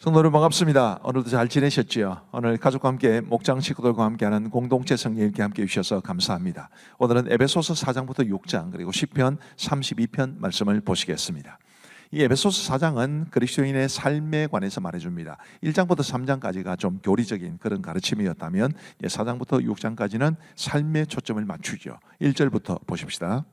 성도들 반갑습니다. 오늘도 잘 지내셨지요? 오늘 가족과 함께 목장 식구들과 함께하는 공동체 성령님께 함께 해주셔서 감사합니다. 오늘은 에베소서 4장부터 6장 그리고 시편 32편 말씀을 보시겠습니다. 이 에베소서 4장은 그리스도인의 삶에 관해서 말해줍니다. 1장부터 3장까지가 좀 교리적인 그런 가르침이었다면 4장부터 6장까지는 삶에 초점을 맞추죠. 1절부터 보십시다.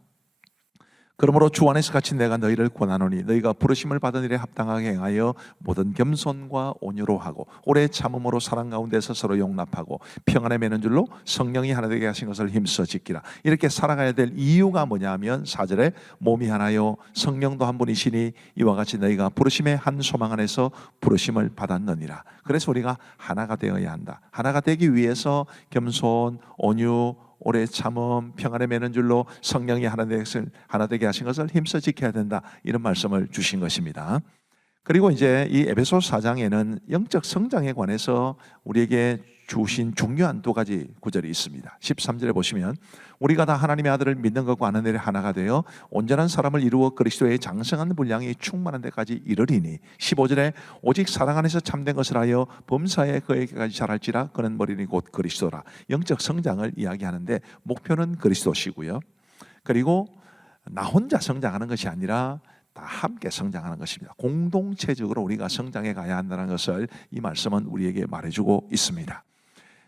그러므로 주 안에서 갇힌 내가 너희를 권하노니 너희가 부르심을 받은 일에 합당하게 행하여 모든 겸손과 온유로 하고 오래 참음으로 사랑 가운데서 서로 용납하고 평안에 매는 줄로 성령이 하나 되게 하신 것을 힘써 지키라. 이렇게 살아가야 될 이유가 뭐냐면 4절에 몸이 하나요 성령도 한 분이시니 이와 같이 너희가 부르심의 한 소망 안에서 부르심을 받았느니라. 그래서 우리가 하나가 되어야 한다. 하나가 되기 위해서 겸손, 온유, 오래 참음, 평안에 매는 줄로 성령이 하나 되게 하신 것을 힘써 지켜야 된다. 이런 말씀을 주신 것입니다. 그리고 이제 이 에베소서 4장에는 영적 성장에 관해서 우리에게 주신 중요한 두 가지 구절이 있습니다. 13절에 보시면 우리가 다 하나님의 아들을 믿는 것과 아는 일에 하나가 되어 온전한 사람을 이루어 그리스도의 장성한 분량이 충만한 데까지 이르리니 15절에 오직 사랑 안에서 참된 것을 하여 범사에 그에게까지 자랄지라 그는 머리니 곧 그리스도라. 영적 성장을 이야기하는데 목표는 그리스도시고요. 그리고 나 혼자 성장하는 것이 아니라 다 함께 성장하는 것입니다. 공동체적으로 우리가 성장해 가야 한다는 것을 이 말씀은 우리에게 말해주고 있습니다.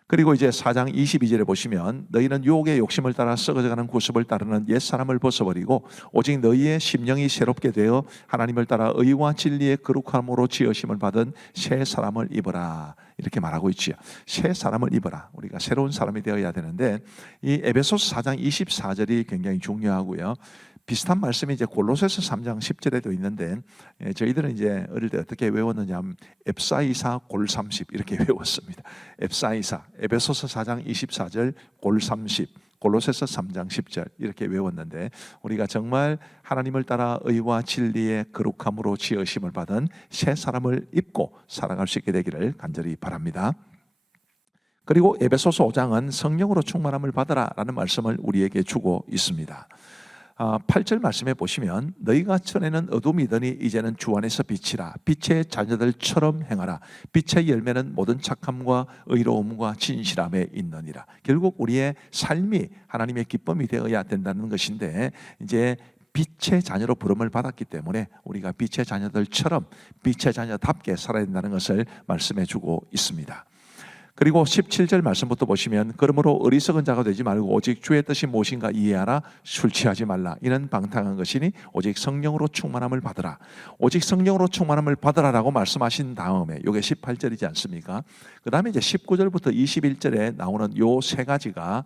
그리고 이제 4장 22절에 보시면 너희는 유혹의 욕심을 따라 썩어져가는 구습을 따르는 옛사람을 벗어버리고 오직 너희의 심령이 새롭게 되어 하나님을 따라 의와 진리의 거룩함으로 지으심을 받은 새 사람을 입어라. 이렇게 말하고 있지요. 새 사람을 입어라. 우리가 새로운 사람이 되어야 되는데 이 에베소서 4장 24절이 굉장히 중요하고요. 비슷한 말씀이 이제 골로새서 3장 10절에도 있는데 저희들은 이제 어릴 때 어떻게 외웠느냐 하면 앱사이사 골30 이렇게 외웠습니다. 앱사이사, 에베소서 4장 24절 골30, 골로새서 3장 10절 이렇게 외웠는데 우리가 정말 하나님을 따라 의와 진리의 거룩함으로 지으심을 받은 새 사람을 입고 살아갈 수 있게 되기를 간절히 바랍니다. 그리고 에베소서 5장은 성령으로 충만함을 받으라라는 말씀을 우리에게 주고 있습니다. 8절 말씀에 보시면 너희가 전에는 어둠이더니 이제는 주 안에서 빛이라. 빛의 자녀들처럼 행하라. 빛의 열매는 모든 착함과 의로움과 진실함에 있느니라. 결국 우리의 삶이 하나님의 기쁨이 되어야 된다는 것인데 이제 빛의 자녀로 부름을 받았기 때문에 우리가 빛의 자녀들처럼 빛의 자녀답게 살아야 된다는 것을 말씀해 주고 있습니다. 그리고 17절 말씀부터 보시면 그러므로 어리석은 자가 되지 말고 오직 주의 뜻이 무엇인가 이해하라. 술 취하지 말라. 이는 방탕한 것이니 오직 성령으로 충만함을 받으라. 오직 성령으로 충만함을 받으라라고 말씀하신 다음에 이게 18절이지 않습니까? 그 다음에 이제 19절부터 21절에 나오는 요 세 가지가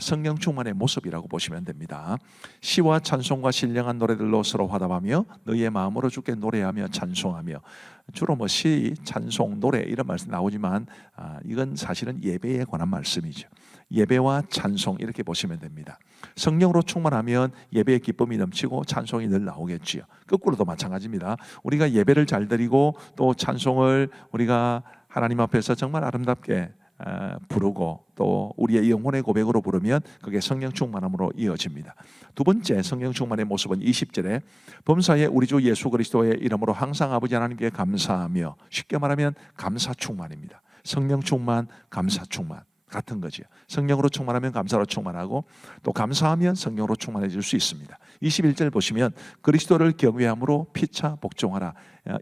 성령 충만의 모습이라고 보시면 됩니다. 시와 찬송과 신령한 노래들로 서로 화답하며 너희의 마음으로 주께 노래하며 찬송하며. 주로 뭐 시, 찬송, 노래 이런 말씀 나오지만 이건 사실은 예배에 관한 말씀이죠. 예배와 찬송 이렇게 보시면 됩니다. 성령으로 충만하면 예배의 기쁨이 넘치고 찬송이 늘 나오겠지요. 거꾸로도 마찬가지입니다. 우리가 예배를 잘 드리고 또 찬송을 우리가 하나님 앞에서 정말 아름답게 부르고 또 우리의 영혼의 고백으로 부르면 그게 성령 충만함으로 이어집니다. 두 번째 성령 충만의 모습은 20절에 범사에 우리 주 예수 그리스도의 이름으로 항상 아버지 하나님께 감사하며, 쉽게 말하면 감사 충만입니다. 성령 충만, 감사 충만 같은 거죠. 성령으로 충만하면 감사로 충만하고 또 감사하면 성령으로 충만해질 수 있습니다. 21절 보시면 그리스도를 경외함으로 피차 복종하라.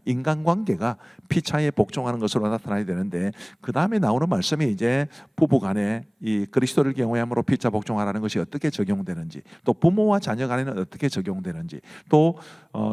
인간관계가 피차에 복종하는 것으로 나타나야 되는데 그 다음에 나오는 말씀이 이제 부부간에 이 그리스도를 경외함으로 피차 복종하라는 것이 어떻게 적용되는지, 또 부모와 자녀 간에는 어떻게 적용되는지, 또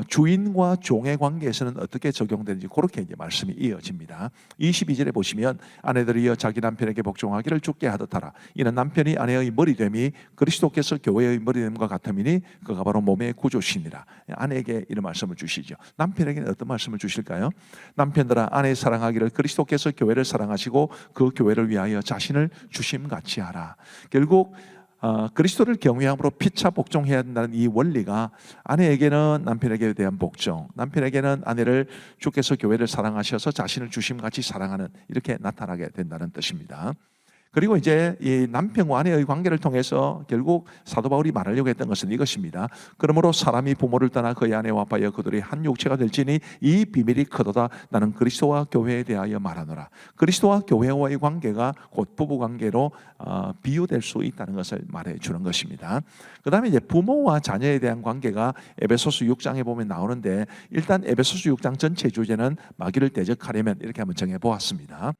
주인과 종의 관계에서는 어떻게 적용되는지 그렇게 이제 말씀이 이어집니다. 22절에 보시면 아내들이여 자기 남편에게 복종하기를 주께 하듯 하라. 이는 남편이 아내의 머리됨이 그리스도께서 교회의 머리됨과 같음이니 그가 바로 몸의 구주시니라. 아내에게 이런 말씀을 주시죠. 남편에게는 어떤 말씀을 주실까요? 남편들아 아내 사랑하기를 그리스도께서 교회를 사랑하시고 그 교회를 위하여 자신을 주심같이 하라. 결국 그리스도를 경외함으로 피차 복종해야 된다는 이 원리가 아내에게는 남편에게 대한 복종, 남편에게는 아내를 주께서 교회를 사랑하셔서 자신을 주심같이 사랑하는 이렇게 나타나게 된다는 뜻입니다. 그리고 이제 이 남편과 아내의 관계를 통해서 결국 사도 바울이 말하려고 했던 것은 이것입니다. 그러므로 사람이 부모를 떠나 그의 아내와 아빠여 그들이 한 육체가 될지니 이 비밀이 크도다. 나는 그리스도와 교회에 대하여 말하노라. 그리스도와 교회와의 관계가 곧 부부 관계로 비유될 수 있다는 것을 말해 주는 것입니다. 그 다음에 이제 부모와 자녀에 대한 관계가 에베소서 6장에 보면 나오는데, 일단 에베소서 6장 전체 주제는 마귀를 대적하려면 이렇게 한번 정해 보았습니다.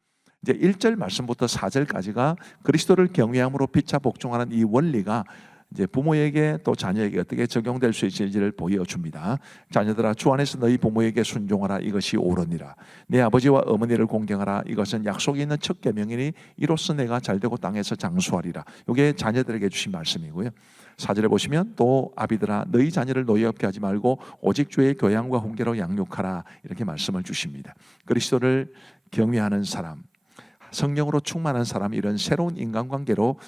이제 1절 말씀부터 4절까지가 그리스도를 경외함으로 피차 복종하는 이 원리가 이제 부모에게 또 자녀에게 어떻게 적용될 수 있을지를 보여줍니다. 자녀들아, 주 안에서 너희 부모에게 순종하라. 이것이 옳으니라. 내 아버지와 어머니를 공경하라. 이것은 약속이 있는 첫 계명이니 이로써 내가 잘되고 땅에서 장수하리라. 이게 자녀들에게 주신 말씀이고요. 4절에 보시면 또 아비들아, 너희 자녀를 노예 없게 하지 말고 오직 주의 교양과 훈계로 양육하라. 이렇게 말씀을 주십니다. 그리스도를 경외하는 사람, 성령으로 충만한 사람, 이런 새로운 인간관계로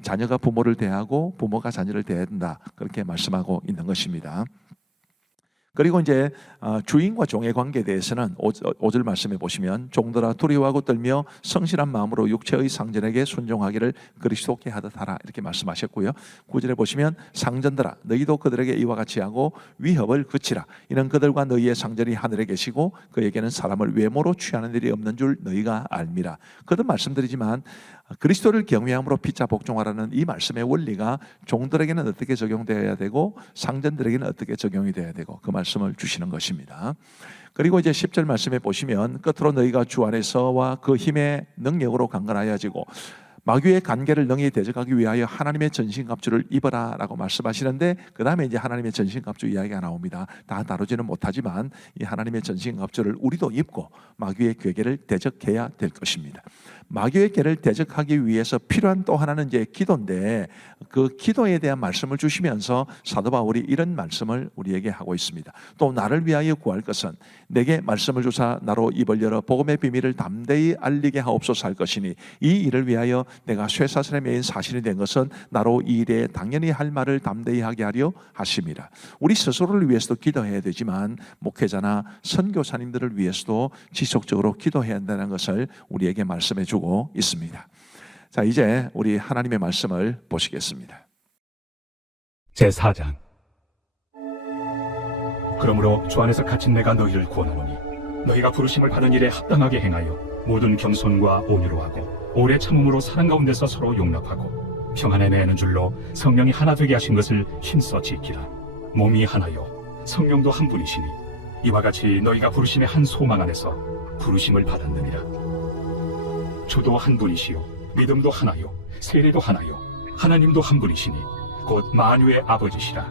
자녀가 부모를 대하고 부모가 자녀를 대해야 된다, 그렇게 말씀하고 있는 것입니다. 그리고 이제 주인과 종의 관계에 대해서는 5절 말씀해 보시면 종들아 두려워하고 떨며 성실한 마음으로 육체의 상전에게 순종하기를 그리스도께 하듯 하라. 이렇게 말씀하셨고요. 9절에 보시면 상전들아 너희도 그들에게 이와 같이 하고 위협을 그치라. 이는 그들과 너희의 상전이 하늘에 계시고 그에게는 사람을 외모로 취하는 일이 없는 줄 너희가 알미라. 거듭 말씀드리지만 그리스도를 경외함으로 피차 복종하라는 이 말씀의 원리가 종들에게는 어떻게 적용되어야 되고 상전들에게는 어떻게 적용이 되어야 되고, 그 말씀을 주시는 것입니다. 그리고 이제 10절 말씀에 보시면 끝으로 너희가 주 안에서와 그 힘의 능력으로 강건하여지고 마귀의 관계를 능히 대적하기 위하여 하나님의 전신갑주를 입어라 라고 말씀하시는데, 그 다음에 이제 하나님의 전신갑주 이야기가 나옵니다. 다 다루지는 못하지만 이 하나님의 전신갑주를 우리도 입고 마귀의 괴계를 대적해야 될 것입니다. 마귀의 괴를 대적하기 위해서 필요한 또 하나는 이제 기도인데, 그 기도에 대한 말씀을 주시면서 사도 바울이 이런 말씀을 우리에게 하고 있습니다. 또 나를 위하여 구할 것은 내게 말씀을 주사 나로 입을 열어 복음의 비밀을 담대히 알리게 하옵소서 할 것이니 이 일을 위하여 내가 쇠사슬에 매인 사실이 된 것은 나로 이 일에 당연히 할 말을 담대히 하게 하려 하심이라. 우리 스스로를 위해서도 기도해야 되지만 목회자나 선교사님들을 위해서도 지속적으로 기도해야 한다는 것을 우리에게 말씀해 주고 있습니다. 자, 이제 우리 하나님의 말씀을 보시겠습니다. 제4장. 그러므로 주 안에서 갇힌 내가 너희를 구원하노니 너희가 부르심을 받은 일에 합당하게 행하여 모든 겸손과 온유로 하고 오래 참음으로 사랑 가운데서 서로 용납하고 평안에 매는 줄로 성령이 하나 되게 하신 것을 힘써 지키라. 몸이 하나요 성령도 한 분이시니 이와 같이 너희가 부르심의 한 소망 안에서 부르심을 받았느니라. 주도 한 분이시요 믿음도 하나요 세례도 하나요 하나님도 한 분이시니 곧 만유의 아버지시라.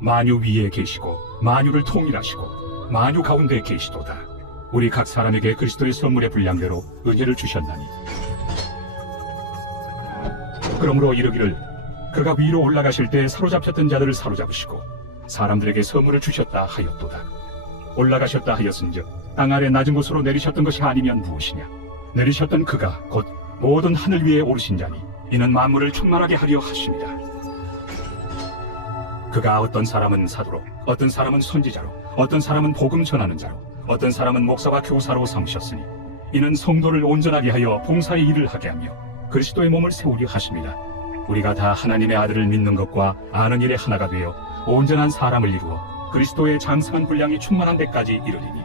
만유 위에 계시고 만유를 통일하시고 만유 가운데 계시도다. 우리 각 사람에게 그리스도의 선물의 분량대로 은혜를 주셨나니 그러므로 이르기를 그가 위로 올라가실 때 사로잡혔던 자들을 사로잡으시고 사람들에게 선물을 주셨다 하였도다. 올라가셨다 하였은즉 땅 아래 낮은 곳으로 내리셨던 것이 아니면 무엇이냐. 내리셨던 그가 곧 모든 하늘 위에 오르신 자니 이는 만물을 충만하게 하려 하십니다. 그가 어떤 사람은 사도로 어떤 사람은 선지자로 어떤 사람은 복음 전하는 자로 어떤 사람은 목사와 교사로 삼으셨으니 이는 성도를 온전하게 하여 봉사의 일을 하게 하며 그리스도의 몸을 세우려 하십니다. 우리가 다 하나님의 아들을 믿는 것과 아는 일에 하나가 되어 온전한 사람을 이루어 그리스도의 장성한 분량이 충만한 데까지 이르리니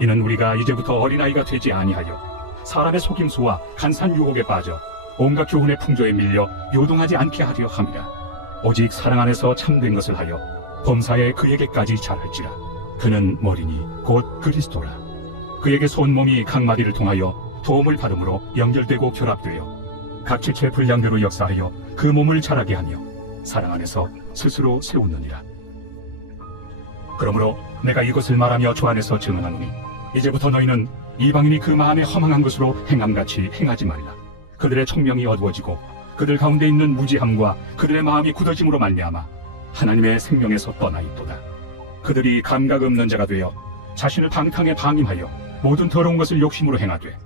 이는 우리가 이제부터 어린아이가 되지 아니하여 사람의 속임수와 간산 유혹에 빠져 온갖 교훈의 풍조에 밀려 요동하지 않게 하려 함이라. 오직 사랑 안에서 참된 것을 하여 범사에 그에게까지 잘할지라. 그는 머리니 곧 그리스도라. 그에게서 온 몸이 각 마디를 통하여 도움을 받음으로 연결되고 결합되어 각 지체 분량대로 역사하여 그 몸을 자라게 하며 사랑 안에서 스스로 세우느니라. 그러므로 내가 이것을 말하며 주 안에서 증언하노니 이제부터 너희는 이방인이 그 마음에 허망한 것으로 행함같이 행하지 말라. 그들의 총명이 어두워지고 그들 가운데 있는 무지함과 그들의 마음이 굳어짐으로 말미암아 하나님의 생명에서 떠나 있도다. 그들이 감각 없는 자가 되어 자신을 방탕에 방임하여 모든 더러운 것을 욕심으로 행하되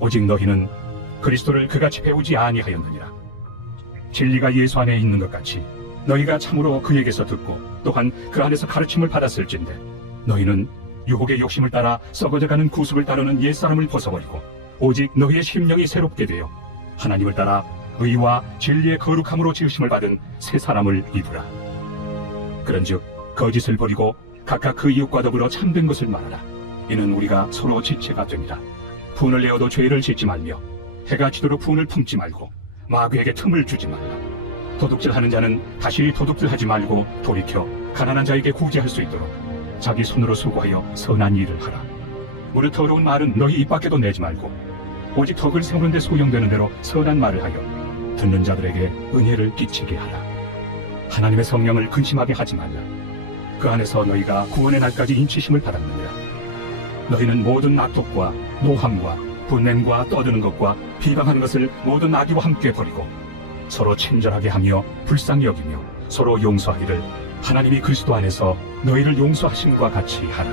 오직 너희는 그리스도를 그같이 배우지 아니하였느니라. 진리가 예수 안에 있는 것 같이 너희가 참으로 그에게서 듣고 또한 그 안에서 가르침을 받았을진데 너희는 유혹의 욕심을 따라 썩어져가는 구습을 따르는 옛사람을 벗어버리고 오직 너희의 심령이 새롭게 되어 하나님을 따라 의와 진리의 거룩함으로 지으심을 받은 새 사람을 입으라. 그런즉 거짓을 버리고 각각 그 이웃과 더불어 참된 것을 말하라. 이는 우리가 서로 지체가 됩니다. 분을 내어도 죄를 짓지 말며 해가 지도록 분을 품지 말고 마귀에게 틈을 주지 말라. 도둑질하는 자는 다시 도둑질하지 말고 돌이켜 가난한 자에게 구제할 수 있도록 자기 손으로 수고하여 선한 일을 하라. 무릇 더러운 말은 너희 입 밖에도 내지 말고 오직 덕을 세우는 데 소용되는 대로 선한 말을 하여 듣는 자들에게 은혜를 끼치게 하라. 하나님의 성령을 근심하게 하지 말라. 그 안에서 너희가 구원의 날까지 인치심을 받았느니라. 너희는 모든 악독과 노함과 분냄과 떠드는 것과 비방하는 것을 모든 악의와 함께 버리고 서로 친절하게 하며 불쌍히 여기며 서로 용서하기를 하나님이 그리스도 안에서 너희를 용서하심과 같이 하라.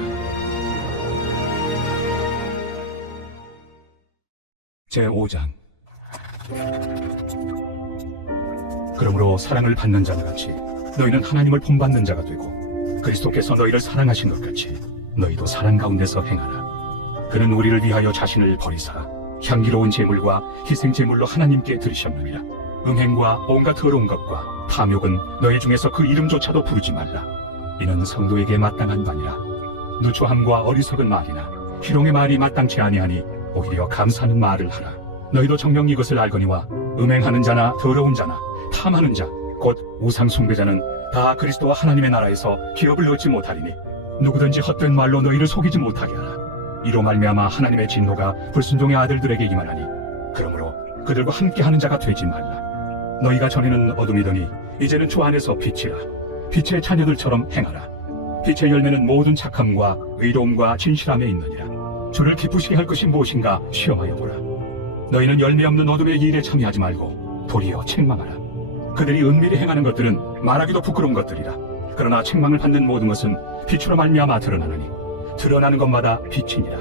제5장. 그러므로 사랑을 받는 자들 같이 너희는 하나님을 본받는 자가 되고 그리스도께서 너희를 사랑하신 것 같이 너희도 사랑 가운데서 행하라. 그는 우리를 위하여 자신을 버리사 향기로운 제물과 희생 제물로 하나님께 드리셨느니라. 음행과 온갖 더러운 것과 탐욕은 너희 중에서 그 이름조차도 부르지 말라. 이는 성도에게 마땅한 바니라. 누추함과 어리석은 말이나 희롱의 말이 마땅치 아니하니 오히려 감사하는 말을 하라. 너희도 정녕 이것을 알거니와 음행하는 자나 더러운 자나 탐하는 자 곧 우상 숭배자는 다 그리스도와 하나님의 나라에서 기업을 얻지 못하리니 누구든지 헛된 말로 너희를 속이지 못하게 하라. 이로 말미암아 하나님의 진노가 불순종의 아들들에게 임하나니 그러므로 그들과 함께하는 자가 되지 말라. 너희가 전에는 어둠이더니 이제는 주 안에서 빛이라. 빛의 자녀들처럼 행하라. 빛의 열매는 모든 착함과 의로움과 진실함에 있느니라. 주를 기쁘시게 할 것이 무엇인가 시험하여 보라. 너희는 열매 없는 어둠의 일에 참여하지 말고 도리어 책망하라. 그들이 은밀히 행하는 것들은 말하기도 부끄러운 것들이라. 그러나 책망을 받는 모든 것은 빛으로 말미암아 드러나느니 드러나는 것마다 빛이니라.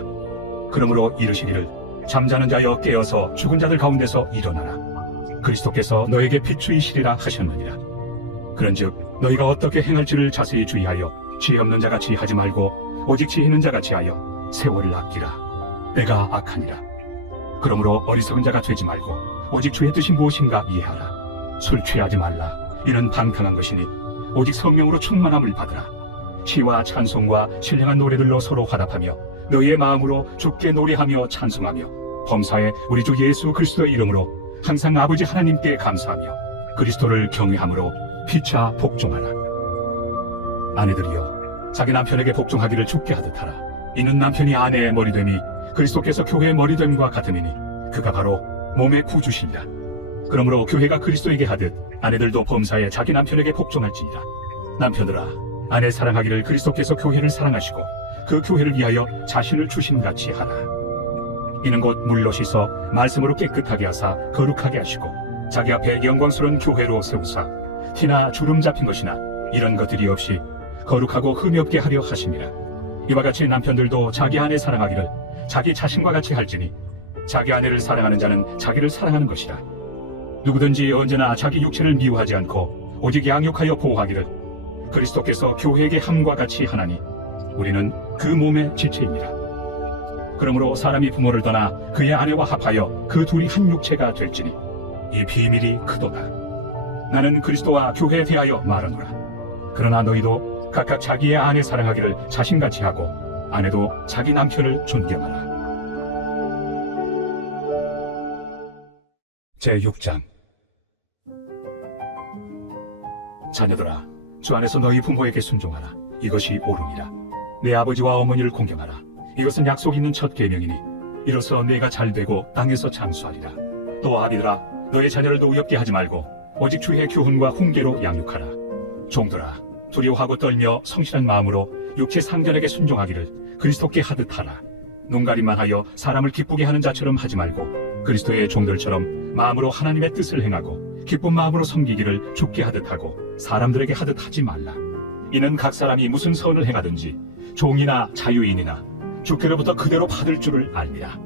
그러므로 이르시기를 잠자는 자여 깨어서 죽은 자들 가운데서 일어나라. 그리스도께서 너에게 비추이시리라 하셨느니라. 그런즉 너희가 어떻게 행할지를 자세히 주의하여 지혜 없는 자같이 하지 말고 오직 지혜 있는 자같이 하여 세월을 아끼라. 때가 악하니라. 그러므로 어리석은 자가 되지 말고 오직 주의 뜻이 무엇인가 이해하라. 술 취하지 말라. 이는 방탕한 것이니 오직 성령으로 충만함을 받으라. 시와 찬송과 신령한 노래들로 서로 화답하며 너희의 마음으로 주께 노래하며 찬송하며 범사에 우리 주 예수 그리스도의 이름으로 항상 아버지 하나님께 감사하며 그리스도를 경외함으로 피차 복종하라. 아내들이여 자기 남편에게 복종하기를 주께 하듯 하라. 이는 남편이 아내의 머리됨이 그리스도께서 교회의 머리됨과 같음이니 그가 바로 몸의 구주시니라. 그러므로 교회가 그리스도에게 하듯 아내들도 범사에 자기 남편에게 복종할지니라. 남편들아 아내 사랑하기를 그리스도께서 교회를 사랑하시고 그 교회를 위하여 자신을 주심같이 하라. 이는 곧 물로 씻어 말씀으로 깨끗하게 하사 거룩하게 하시고 자기 앞에 영광스러운 교회로 세우사 티나 주름 잡힌 것이나 이런 것들이 없이 거룩하고 흠이 없게 하려 하심이라. 이와 같이 남편들도 자기 아내 사랑하기를 자기 자신과 같이 할지니 자기 아내를 사랑하는 자는 자기를 사랑하는 것이라. 누구든지 언제나 자기 육체를 미워하지 않고 오직 양육하여 보호하기를 그리스도께서 교회에게 함과 같이 하나니 우리는 그 몸의 지체입니다. 그러므로 사람이 부모를 떠나 그의 아내와 합하여 그 둘이 한 육체가 될지니 이 비밀이 크도다. 나는 그리스도와 교회에 대하여 말하노라. 그러나 너희도 각각 자기의 아내 사랑하기를 자신같이 하고 아내도 자기 남편을 존경하라. 제6장. 자녀들아 주 안에서 너희 부모에게 순종하라. 이것이 옳으니라. 내 아버지와 어머니를 공경하라. 이것은 약속 있는 첫 계명이니 이로써 내가 잘되고 땅에서 장수하리라. 또 아비들아 너의 자녀를 노엽게 하지 말고 오직 주의 교훈과 훈계로 양육하라. 종들아 두려워하고 떨며 성실한 마음으로 육체 상전에게 순종하기를 그리스도께 하듯 하라. 눈가림만 하여 사람을 기쁘게 하는 자처럼 하지 말고 그리스도의 종들처럼 마음으로 하나님의 뜻을 행하고 기쁜 마음으로 섬기기를 주께 하듯 하고 사람들에게 하듯 하지 말라. 이는 각 사람이 무슨 선을 행하든지 종이나 자유인이나 주께로부터 그대로 받을 줄을 알미라.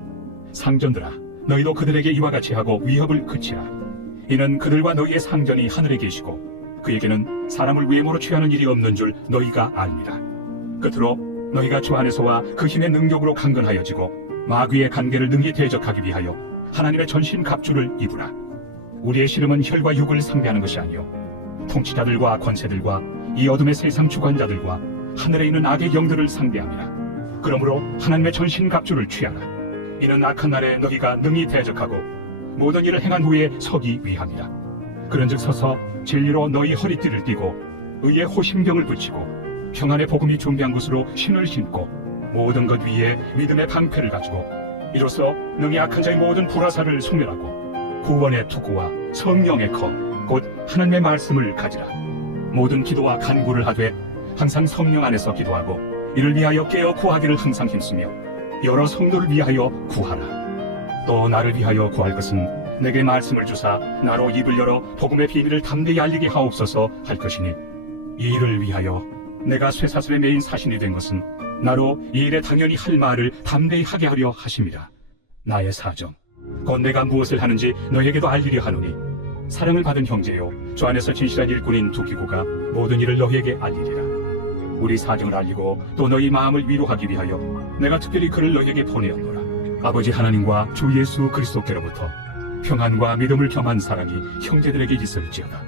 상전들아 너희도 그들에게 이와 같이 하고 위협을 그치라. 이는 그들과 너희의 상전이 하늘에 계시고 그에게는 사람을 외모로 취하는 일이 없는 줄 너희가 알미라. 끝으로 너희가 주 안에서와 그 힘의 능력으로 강건하여지고 마귀의 관계를 능히 대적하기 위하여 하나님의 전신 갑주를 입으라. 우리의 씨름은 혈과 육을 상대하는 것이 아니요 통치자들과 권세들과 이 어둠의 세상 주관자들과 하늘에 있는 악의 영들을 상대함이라. 그러므로 하나님의 전신 갑주를 취하라. 이는 악한 날에 너희가 능히 대적하고 모든 일을 행한 후에 서기 위함이라. 그런즉 서서 진리로 너희 허리띠를 띠고 의의 호심경을 붙이고 평안의 복음이 준비한 곳으로 신을 신고 모든 것 위에 믿음의 방패를 가지고 이로써 능히 악한 자의 모든 불화살을 소멸하고 구원의 투구와 성령의 컵 곧 하나님의 말씀을 가지라. 모든 기도와 간구를 하되 항상 성령 안에서 기도하고 이를 위하여 깨어 구하기를 항상 힘쓰며 여러 성도를 위하여 구하라. 또 나를 위하여 구할 것은 내게 말씀을 주사 나로 입을 열어 복음의 비밀을 담대히 알리게 하옵소서 할 것이니 이 일을 위하여 내가 쇠사슬의 메인 사신이 된 것은 나로 이 일에 당연히 할 말을 담대히 하게 하려 하심이라. 나의 사정 곧 내가 무엇을 하는지 너에게도 알리려 하노니 사랑을 받은 형제요 주 안에서 진실한 일꾼인 두기고가 모든 일을 너희에게 알리리라. 우리 사정을 알리고 또 너희 마음을 위로하기 위하여 내가 특별히 그를 너희에게 보내었노라. 아버지 하나님과 주 예수 그리스도께로부터 평안과 믿음을 겸한 사랑이 형제들에게 있을지어다.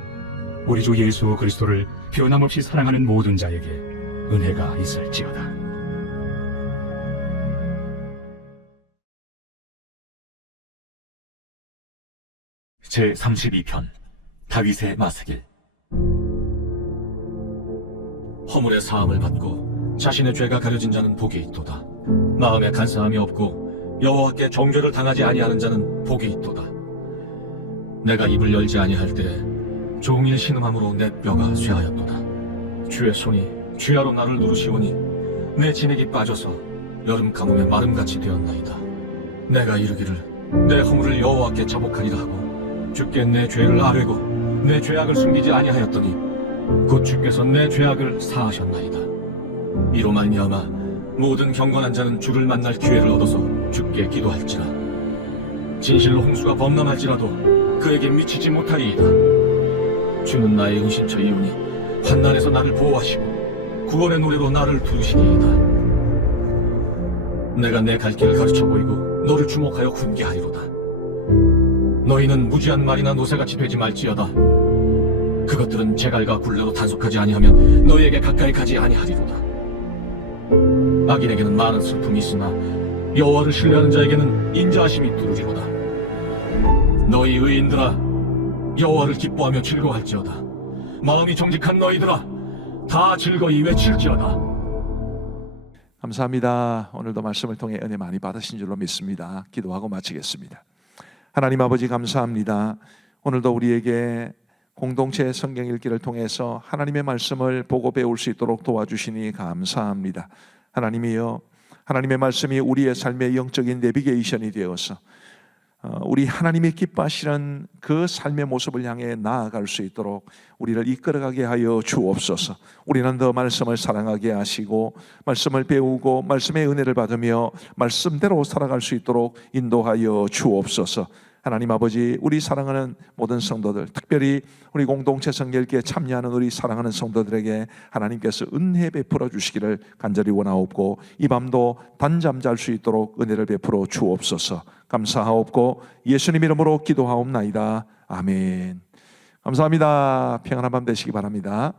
우리 주 예수 그리스도를 변함없이 사랑하는 모든 자에게 은혜가 있을지어다. 제32편 다윗의 마스길. 허물의 사함을 받고 자신의 죄가 가려진 자는 복이 있도다. 마음에 간사함이 없고 여호와께 정죄를 당하지 아니하는 자는 복이 있도다. 내가 입을 열지 아니할 때 종일 신음함으로 내 뼈가 쇠하였도다. 주의 손이 쥐하로 나를 누르시오니 내 진액이 빠져서 여름 가뭄에 마름같이 되었나이다. 내가 이르기를 내 허물을 여호와께 자복하리라 하고 주께 내 죄를 아뢰고 내 죄악을 숨기지 아니하였더니 곧 주께서 내 죄악을 사하셨나이다. 이로 말미암아 모든 경건한 자는 주를 만날 기회를 얻어서 주께 기도할지라. 진실로 홍수가 범람할지라도 그에게 미치지 못하리이다. 주는 나의 은신처이오니 환난에서 나를 보호하시고 구원의 노래로 나를 부르시리이다. 내가 내 갈 길을 가르쳐 보이고 너를 주목하여 훈계하리로다. 너희는 무지한 말이나 노새같이 되지 말지어다. 그것들은 제갈과 굴레로 단속하지 아니하면 너희에게 가까이 가지 아니하리로다. 악인에게는 많은 슬픔이 있으나 여호와를 신뢰하는 자에게는 인자하심이 두루리로다. 너희 의인들아 여호와를 기뻐하며 즐거워할지어다. 마음이 정직한 너희들아 다 즐거이 외칠지어다. 감사합니다. 오늘도 말씀을 통해 은혜 많이 받으신 줄로 믿습니다. 기도하고 마치겠습니다. 하나님 아버지 감사합니다. 오늘도 우리에게 공동체 성경 읽기를 통해서 하나님의 말씀을 보고 배울 수 있도록 도와주시니 감사합니다. 하나님이여, 하나님의 말씀이 우리의 삶의 영적인 내비게이션이 되어서 우리 하나님이 기뻐하시는 그 삶의 모습을 향해 나아갈 수 있도록 우리를 이끌어가게 하여 주옵소서. 우리는 더 말씀을 사랑하게 하시고 말씀을 배우고 말씀의 은혜를 받으며 말씀대로 살아갈 수 있도록 인도하여 주옵소서. 하나님 아버지, 우리 사랑하는 모든 성도들, 특별히 우리 공동체 성결기에 참여하는 우리 사랑하는 성도들에게 하나님께서 은혜 베풀어 주시기를 간절히 원하옵고 이 밤도 단잠 잘 수 있도록 은혜를 베풀어 주옵소서. 감사하옵고 예수님 이름으로 기도하옵나이다. 아멘. 감사합니다. 평안한 밤 되시기 바랍니다.